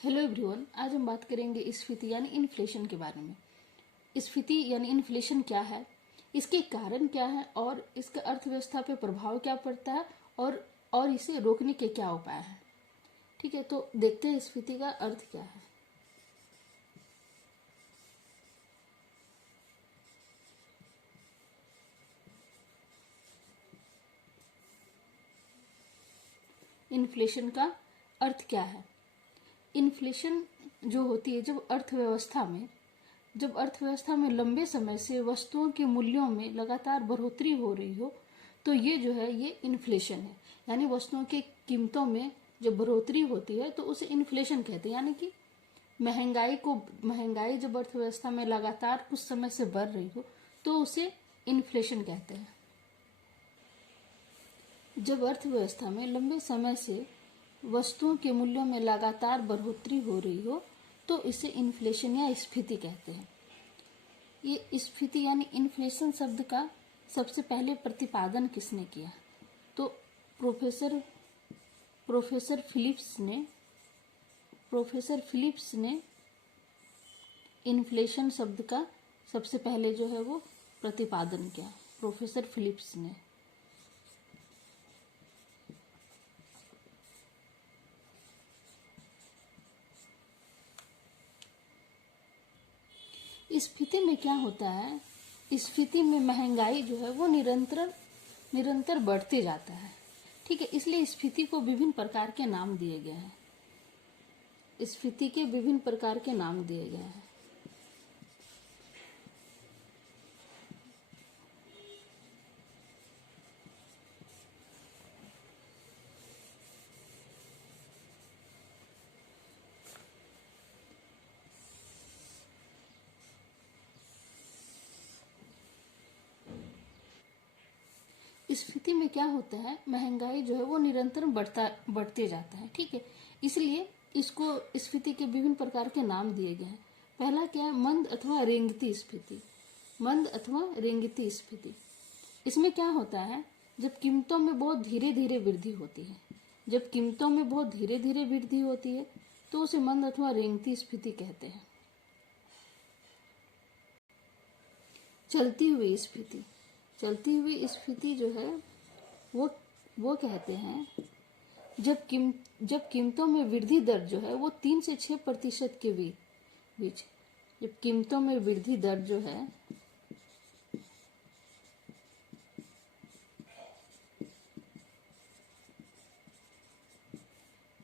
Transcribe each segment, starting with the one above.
Hello everyone, आज हम बात करेंगे स्फीति यानी इन्फ्लेशन के बारे में। स्फीति यानी इन्फ्लेशन क्या है, इसके कारण क्या है और इसका अर्थव्यवस्था पे प्रभाव क्या पड़ता है और इसे रोकने के क्या उपाय हैं। ठीक है, तो देखते हैं स्फीति का अर्थ क्या है। इन्फ्लेशन का अर्थ क्या है। इन्फ्लेशन जो होती है जब अर्थव्यवस्था में लंबे समय से वस्तुओं के मूल्यों में लगातार बढ़ोतरी हो रही हो, तो ये जो है ये इन्फ्लेशन है। यानी वस्तुओं की कीमतों में जब बढ़ोतरी होती है तो उसे इन्फ्लेशन कहते हैं। यानी कि महंगाई जब अर्थव्यवस्था में लगातार कुछ समय से बढ़ रही हो तो उसे इन्फ्लेशन कहते हैं। जब अर्थव्यवस्था में लंबे समय से वस्तुओं के मूल्यों में लगातार बढ़ोतरी हो रही हो तो इसे इन्फ्लेशन या स्फीति कहते हैं। ये स्फीति यानी इन्फ्लेशन शब्द का सबसे पहले प्रतिपादन किसने किया, तो प्रोफेसर फिलिप्स ने इन्फ्लेशन शब्द का सबसे पहले जो है वो प्रतिपादन किया, प्रोफेसर फिलिप्स ने। स्फीति में क्या होता है, स्फीति में महंगाई जो है वो निरंतर बढ़ते जाता है। ठीक है, इसलिए स्फीति को विभिन्न प्रकार के नाम दिए गए हैं। स्फीति के विभिन्न प्रकार के नाम दिए गए हैं। स्फीति में क्या होता है, महंगाई जो है वो निरंतर बढ़ते जाता है। ठीक है, इसलिए इसको स्फीति के विभिन्न प्रकार के नाम दिए गए हैं। पहला क्या है, मंद अथवा रेंगती स्फीति। मंद अथवा रेंगती स्फीति, इसमें क्या होता है, जब कीमतों में बहुत धीरे धीरे वृद्धि होती है, तो उसे मंद अथवा रेंगती स्फीति कहते हैं। चलती हुई स्फीति जो है वो कहते हैं जब कीमतों में वृद्धि दर जो है वो 3 से 6% के बीच, जब कीमतों में वृद्धि दर जो है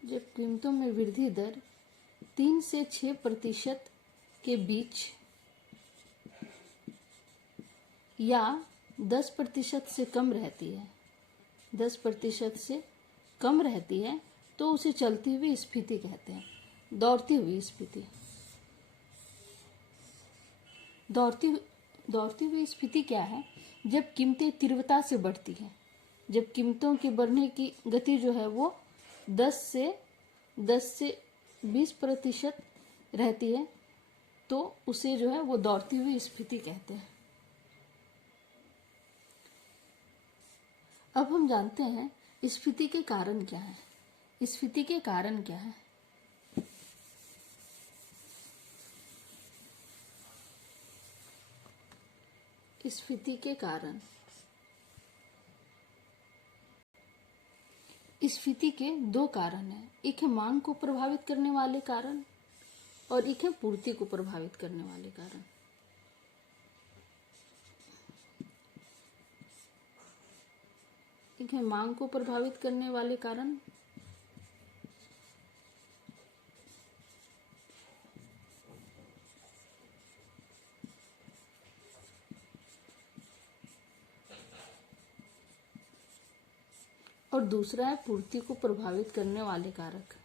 जब कीमतों में वृद्धि दर 3 से 6% के बीच या 10% से कम रहती है, 10% से कम रहती है, तो उसे चलती हुई स्फीति कहते हैं। दौड़ती हुई स्फीति क्या है, जब कीमतें तीव्रता से बढ़ती हैं, जब कीमतों के बढ़ने की गति जो है वो 10 से 20% रहती है, तो उसे जो है वो दौड़ती हुई स्फीति कहते हैं। अब हम जानते हैं स्फीति के कारण क्या है। स्फीति के कारण क्या है, स्फीति के कारण, स्फीति के 2 कारण हैं। एक है मांग को प्रभावित करने वाले कारण और एक है पूर्ति को प्रभावित करने वाले कारण। एक है मांग को प्रभावित करने वाले कारण और दूसरा है पूर्ति को प्रभावित करने वाले कारक।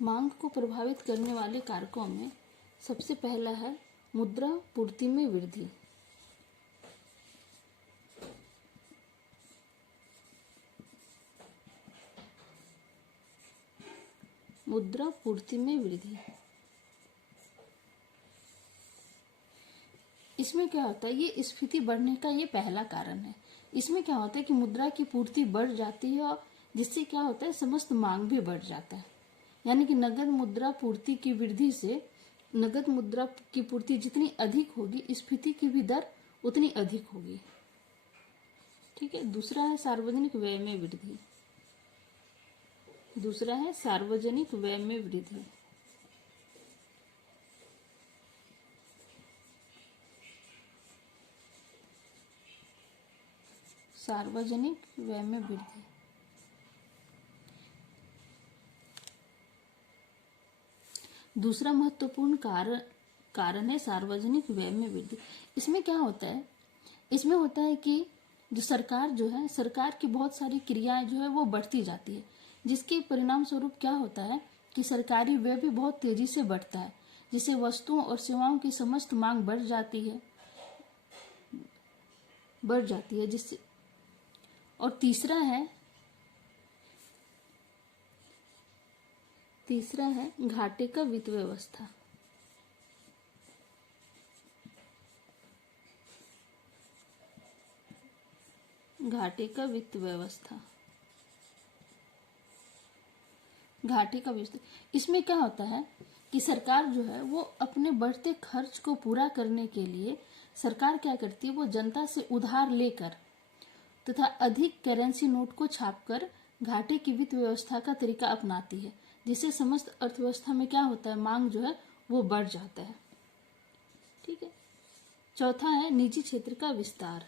मांग को प्रभावित करने वाले कारकों में सबसे पहला है मुद्रा पूर्ति में वृद्धि। मुद्रा पूर्ति में वृद्धि। इसमें क्या होता है, ये स्फीति बढ़ने का ये पहला कारण है। इसमें क्या होता है कि मुद्रा की पूर्ति बढ़ जाती है और जिससे क्या होता है, समस्त मांग भी बढ़ जाता है। यानी कि नगद मुद्रा पूर्ति की वृद्धि से नगद मुद्रा की पूर्ति जितनी अधिक होगी, स्फीति की भी दर उतनी अधिक होगी। ठीक है। दूसरा है सार्वजनिक व्यय में वृद्धि। दूसरा है सार्वजनिक व्यय में वृद्धि। सार्वजनिक व्यय में वृद्धि। दूसरा महत्वपूर्ण कारण है सार्वजनिक व्यय में वृद्धि। इसमें क्या होता है, इसमें होता है कि जो सरकार की बहुत सारी क्रियाएं जो है वो बढ़ती जाती है, जिसके परिणाम स्वरूप क्या होता है कि सरकारी व्यय भी बहुत तेजी से बढ़ता है, जिससे वस्तुओं और सेवाओं की समस्त मांग बढ़ जाती है जिससे। और तीसरा है घाटे का वित्त व्यवस्था। घाटे का वित्त व्यवस्था। इसमें क्या होता है कि सरकार जो है वो अपने बढ़ते खर्च को पूरा करने के लिए सरकार क्या करती है, वो जनता से उधार लेकर तथा अधिक करेंसी नोट को छापकर घाटे की वित्त व्यवस्था का तरीका अपनाती है, जिससे समस्त अर्थव्यवस्था में क्या होता है, मांग जो है वो बढ़ जाता है। ठीक है। चौथा है निजी क्षेत्र का विस्तार।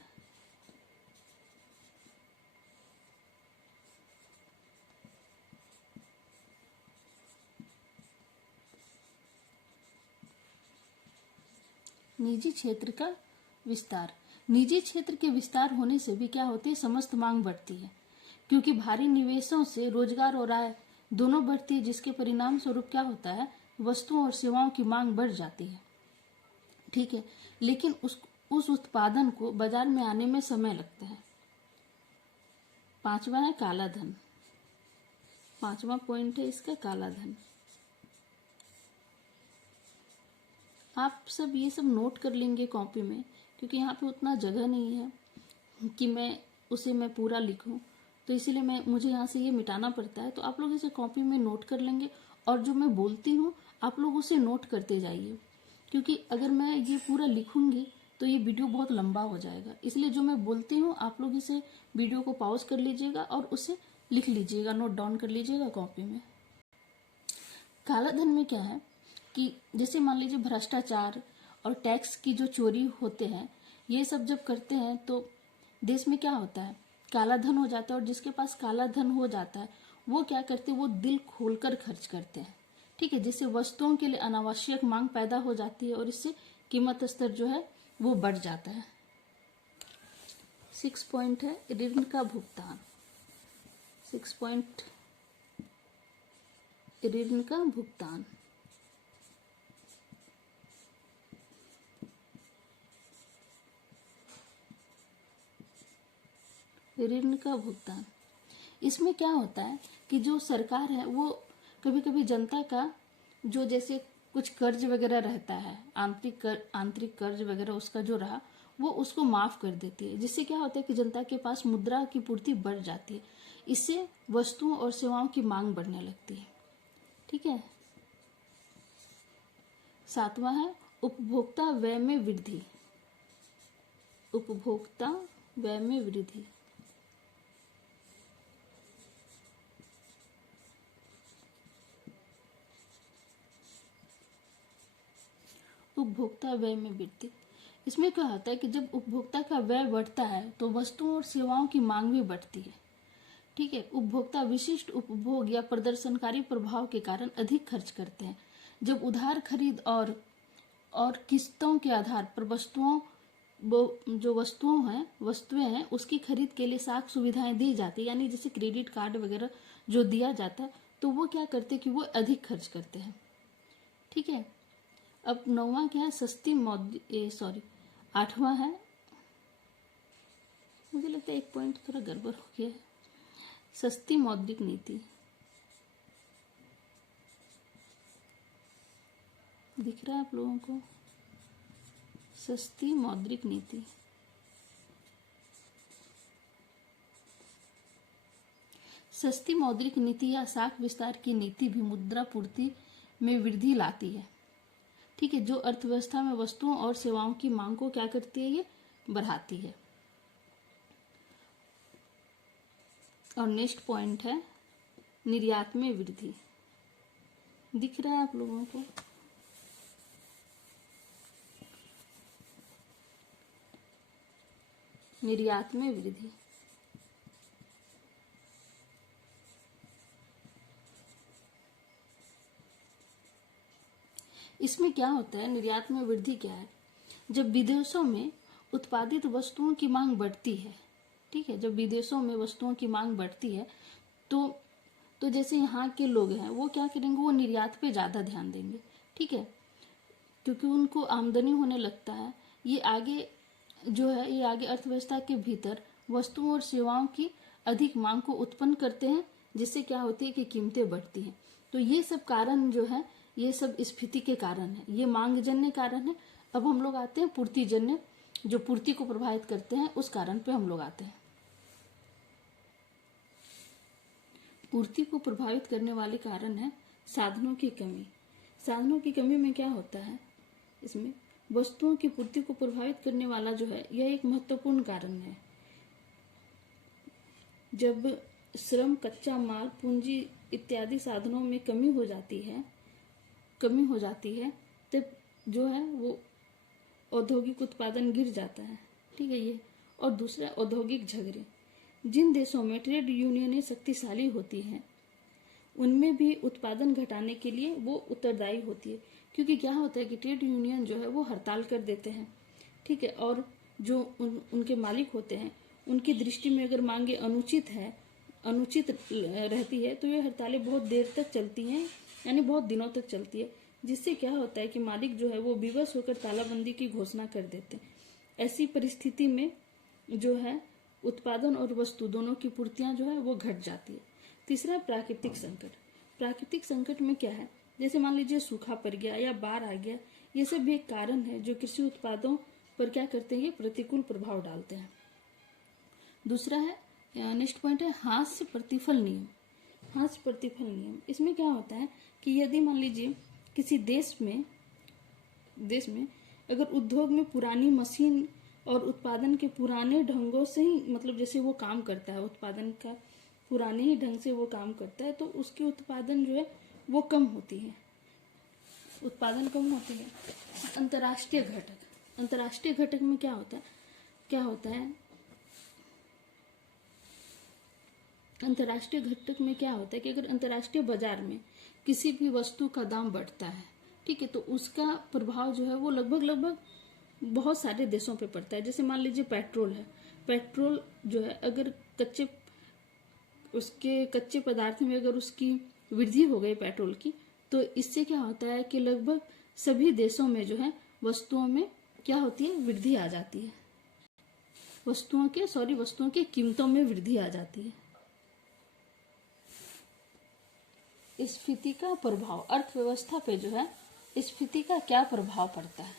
निजी क्षेत्र का विस्तार। निजी क्षेत्र के विस्तार होने से भी क्या होती है, समस्त मांग बढ़ती है, क्योंकि भारी निवेशों से रोजगार और आय दोनों बढ़ती है, जिसके परिणाम स्वरूप क्या होता है, वस्तुओं और सेवाओं की मांग बढ़ जाती है। ठीक है। लेकिन उस उत्पादन को बाजार में आने में समय लगता है। पांचवा है काला धन। पांचवा पॉइंट है इसका काला धन। आप सब ये सब नोट कर लेंगे कॉपी में, क्योंकि यहाँ पे उतना जगह नहीं है कि मैं पूरा लिखूं, तो इसीलिए मुझे यहाँ से ये मिटाना पड़ता है। तो आप लोग इसे कॉपी में नोट कर लेंगे और जो मैं बोलती हूँ आप लोग उसे नोट करते जाइए, क्योंकि अगर मैं ये पूरा लिखूंगी तो ये वीडियो बहुत लंबा हो जाएगा। इसलिए जो मैं बोलती हूँ आप लोग इसे वीडियो को पॉज कर लीजिएगा और उसे लिख लीजिएगा, नोट डाउन कर लीजिएगा कॉपी में। काला धन में क्या है कि जैसे मान लीजिए भ्रष्टाचार और टैक्स की जो चोरी होते हैं, ये सब जब करते हैं तो देश में क्या होता है, काला धन हो जाता है। और जिसके पास काला धन हो जाता है वो क्या करते हैं, वो दिल खोलकर खर्च करते हैं। ठीक है। जिससे वस्तुओं के लिए अनावश्यक मांग पैदा हो जाती है और इससे कीमत स्तर जो है वो बढ़ जाता है। 6 पॉइंट है ऋण का भुगतान। 6 पॉइंट ऋण का भुगतान। ऋण का भुगतान। इसमें क्या होता है कि जो सरकार है वो कभी कभी जनता का जो जैसे कुछ कर्ज वगैरह रहता है, आंतरिक कर्ज वगैरह उसका जो रहा वो उसको माफ कर देती है, जिससे क्या होता है कि जनता के पास मुद्रा की पूर्ति बढ़ जाती है। इससे वस्तुओं और सेवाओं की मांग बढ़ने लगती है। ठीक है। 7वां है उपभोक्ता व्यय में वृद्धि। उपभोक्ता व्यय में वृद्धि। उपभोक्ता व्यय में वृद्धि। इसमें क्या होता है कि जब उपभोक्ता का व्यय बढ़ता है तो वस्तुओं और सेवाओं की मांग भी बढ़ती है। ठीक है। उपभोक्ता विशिष्ट उपभोग या प्रदर्शनकारी प्रभाव के कारण अधिक खर्च करते हैं। जब उधार खरीद और किस्तों के आधार पर जो वस्तुएं हैं उसकी खरीद के लिए साख सुविधाएं दी जाती है, यानी जैसे क्रेडिट कार्ड वगैरह जो दिया जाता है, तो वो क्या करते हैं कि वो अधिक खर्च करते हैं। ठीक है। अब 9वां क्या है 8वां है, मुझे लगता है एक पॉइंट थोड़ा गड़बड़ हो गया है, सस्ती मौद्रिक नीति। दिख रहा है आप लोगों को? सस्ती मौद्रिक नीति। सस्ती मौद्रिक नीति या साख विस्तार की नीति भी मुद्रा पूर्ति में वृद्धि लाती है। ठीक है, जो अर्थव्यवस्था में वस्तुओं और सेवाओं की मांग को क्या करती है, ये बढ़ाती है। और नेक्स्ट पॉइंट है निर्यात में वृद्धि। दिख रहा है आप लोगों को? निर्यात में वृद्धि। इसमें क्या होता है, निर्यात में वृद्धि क्या है? जब विदेशों में उत्पादित वस्तुओं की मांग बढ़ती है, ठीक है, जब विदेशों में वस्तुओं की मांग बढ़ती है तो जैसे यहाँ के लोग हैं वो क्या करेंगे, वो निर्यात पे ज़्यादा ध्यान देंगे। ठीक है, क्योंकि उनको आमदनी होने लगता है। ये आगे जो है, ये आगे अर्थव्यवस्था के भीतर वस्तुओं और सेवाओं की अधिक मांग को उत्पन्न करते हैं, जिससे क्या होती है कि कीमतें बढ़ती हैं। तो ये सब कारण जो है, ये सब स्फीति के कारण है, ये मांग जन्य कारण है। अब हम लोग आते हैं पूर्ति जन्य, जो पूर्ति को प्रभावित करते हैं, उस कारण पे हम लोग आते हैं। पूर्ति को प्रभावित करने वाले कारण है साधनों की कमी। साधनों की कमी में क्या होता है, इसमें वस्तुओं की पूर्ति को प्रभावित करने वाला जो है, यह एक महत्वपूर्ण कारण है। जब श्रम, कच्चा माल, पूंजी इत्यादि साधनों में कमी हो जाती है तब जो है वो औद्योगिक उत्पादन गिर जाता है। ठीक है, ये। और दूसरा औद्योगिक झगड़े। जिन देशों में ट्रेड यूनियनें शक्तिशाली होती हैं उनमें भी उत्पादन घटाने के लिए वो उत्तरदायी होती है, क्योंकि क्या होता है कि ट्रेड यूनियन जो है वो हड़ताल कर देते हैं। ठीक है, और जो उनके मालिक होते हैं उनकी दृष्टि में अगर मांगे अनुचित रहती है तो ये हड़तालें बहुत देर तक चलती हैं, यानी बहुत दिनों तक चलती है, जिससे क्या होता है कि मालिक जो है वो विवश होकर तालाबंदी की घोषणा कर देते हैं। ऐसी परिस्थिति में जो है उत्पादन और वस्तु दोनों की पूर्तियां जो है वो घट जाती है। तीसरा, प्राकृतिक संकट। प्राकृतिक संकट में क्या है, जैसे मान लीजिए सूखा पड़ गया या बाढ़ आ गया, ये सब भी एक कारण है जो कृषि उत्पादों पर क्या करते हैं, प्रतिकूल प्रभाव डालते हैं। दूसरा है, नेक्स्ट पॉइंट है हास्य प्रतिफल नियम। हास्य प्रतिफल नियम, इसमें क्या होता है कि यदि मान लीजिए किसी देश में अगर उद्योग में पुरानी मशीन और उत्पादन के पुराने ढंगों से ही, मतलब जैसे वो काम करता है, उत्पादन का पुराने ही ढंग से वो काम करता है, तो उसकी उत्पादन जो है वो कम होती है, उत्पादन कम होती है। अंतर्राष्ट्रीय घटक में क्या होता है अंतर्राष्ट्रीय घटक में क्या होता है कि अगर अंतर्राष्ट्रीय बाजार में किसी भी वस्तु का दाम बढ़ता है, ठीक है, तो उसका प्रभाव जो है वो लगभग बहुत सारे देशों पे पड़ता है। जैसे मान लीजिए पेट्रोल है, पेट्रोल जो है अगर कच्चे पदार्थ में अगर उसकी वृद्धि हो गई पेट्रोल की, तो इससे क्या होता है कि लगभग सभी देशों में जो है वस्तुओं में क्या होती है, वृद्धि आ जाती है। वस्तुओं के कीमतों में वृद्धि आ जाती है। स्फीति का प्रभाव अर्थव्यवस्था पे जो है, स्फीति का क्या प्रभाव पड़ता है,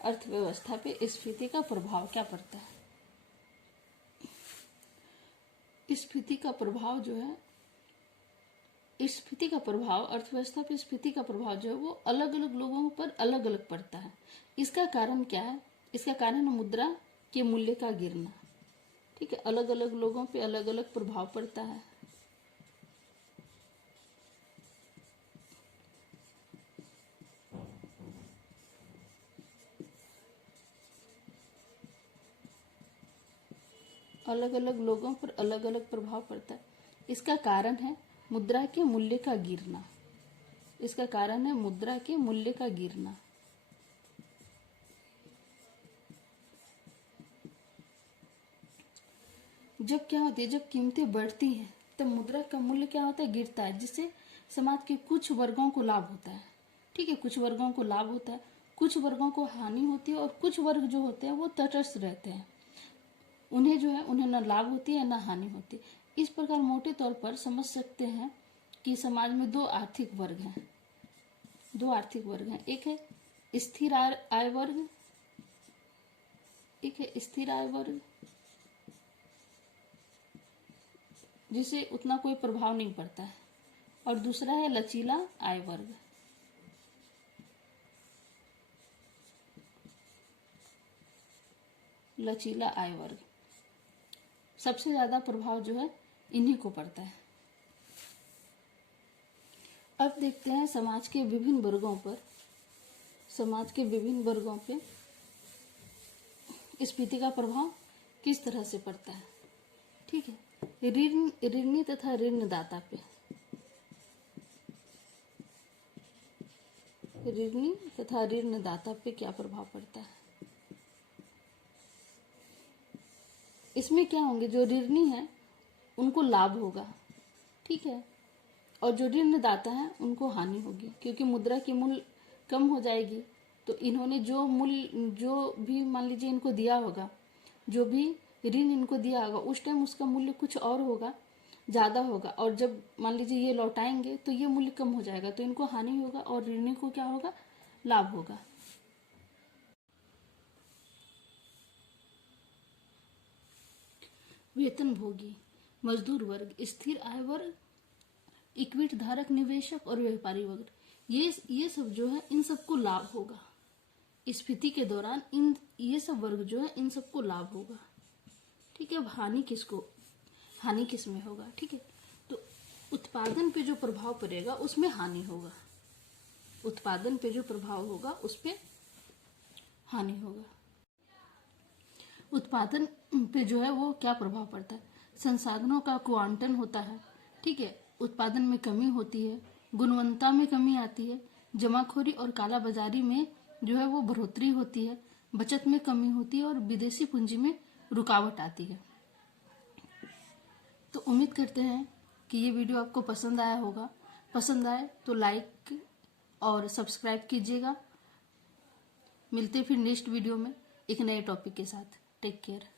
अर्थव्यवस्था पे स्फीति का प्रभाव क्या पड़ता है? स्फीति का प्रभाव जो है, स्फीति का प्रभाव अर्थव्यवस्था पे स्फीति का प्रभाव जो है वो अलग अलग लोगों पर अलग अलग पड़ता है। इसका कारण क्या है? इसका कारण है मुद्रा के मूल्य का गिरना। ठीक है, अलग अलग लोगों पे अलग अलग प्रभाव पड़ता है। अलग अलग लोगों पर अलग अलग प्रभाव पड़ता है। इसका कारण है मुद्रा के मूल्य का गिरना। इसका कारण है मुद्रा के मूल्य का गिरना। जब क्या होती है, जब कीमतें बढ़ती हैं तब मुद्रा का मूल्य क्या होता है, गिरता है, जिससे समाज के कुछ वर्गों को लाभ होता है। ठीक है, कुछ वर्गों को लाभ होता है, कुछ वर्गों को हानि होती है, और कुछ वर्ग जो होते हैं वो तटस्थ रहते हैं, उन्हें न लाभ होती है न हानि होती। इस प्रकार मोटे तौर पर समझ सकते हैं कि समाज में दो आर्थिक वर्ग हैं, दो आर्थिक वर्ग हैं, एक है स्थिर आय वर्ग, एक है स्थिर आय वर्ग जिसे उतना कोई प्रभाव नहीं पड़ता है, और दूसरा है लचीला आय वर्ग। लचीला आय वर्ग सबसे ज्यादा प्रभाव जो है इन्हीं को पड़ता है। अब देखते हैं समाज के विभिन्न वर्गों पर, समाज के विभिन्न वर्गों पे स्फीति का प्रभाव किस तरह से पड़ता है। ठीक है, ऋणी तथा ऋणदाता पे, ऋणी तथा ऋणदाता पे क्या प्रभाव पड़ता है। इसमें क्या होंगे, जो ऋणी है उनको लाभ होगा, ठीक है, और जो ऋणदाता है उनको हानि होगी, क्योंकि मुद्रा की मूल्य कम हो जाएगी। तो इन्होंने जो मूल्य, जो भी मान लीजिए इनको दिया होगा, जो भी ऋण इनको दिया होगा, उस टाइम उसका मूल्य कुछ और होगा, ज्यादा होगा, और जब मान लीजिए ये लौटाएंगे तो ये मूल्य कम हो जाएगा, तो इनको हानि होगा और ऋणी को क्या होगा, लाभ होगा। वेतनभोगी, मजदूर वर्ग, स्थिर आय वर्ग, इक्विटी धारक, निवेशक और व्यापारी वर्ग, ये सब जो है इन सबको लाभ होगा स्फीति के दौरान। ये सब वर्ग जो है इन सबको लाभ होगा। ठीक है, अब हानि किस में होगा। ठीक है, तो उत्पादन पे जो प्रभाव पड़ेगा उसमें हानि होगा, उत्पादन पे जो प्रभाव होगा उस पे हानि होगा। उत्पादन पे जो है वो क्या प्रभाव पड़ता है, संसाधनों का क्वांटन होता है। ठीक है, उत्पादन में कमी होती है, गुणवत्ता में कमी आती है, जमाखोरी और कालाबाजारी में जो है वो बढ़ोतरी होती है, बचत में कमी होती है और विदेशी पूंजी में रुकावट आती है। तो उम्मीद करते हैं कि ये वीडियो आपको पसंद आया होगा। पसंद आए तो लाइक और सब्सक्राइब कीजिएगा। मिलते फिर नेक्स्ट वीडियो में एक नए टॉपिक के साथ। Take care.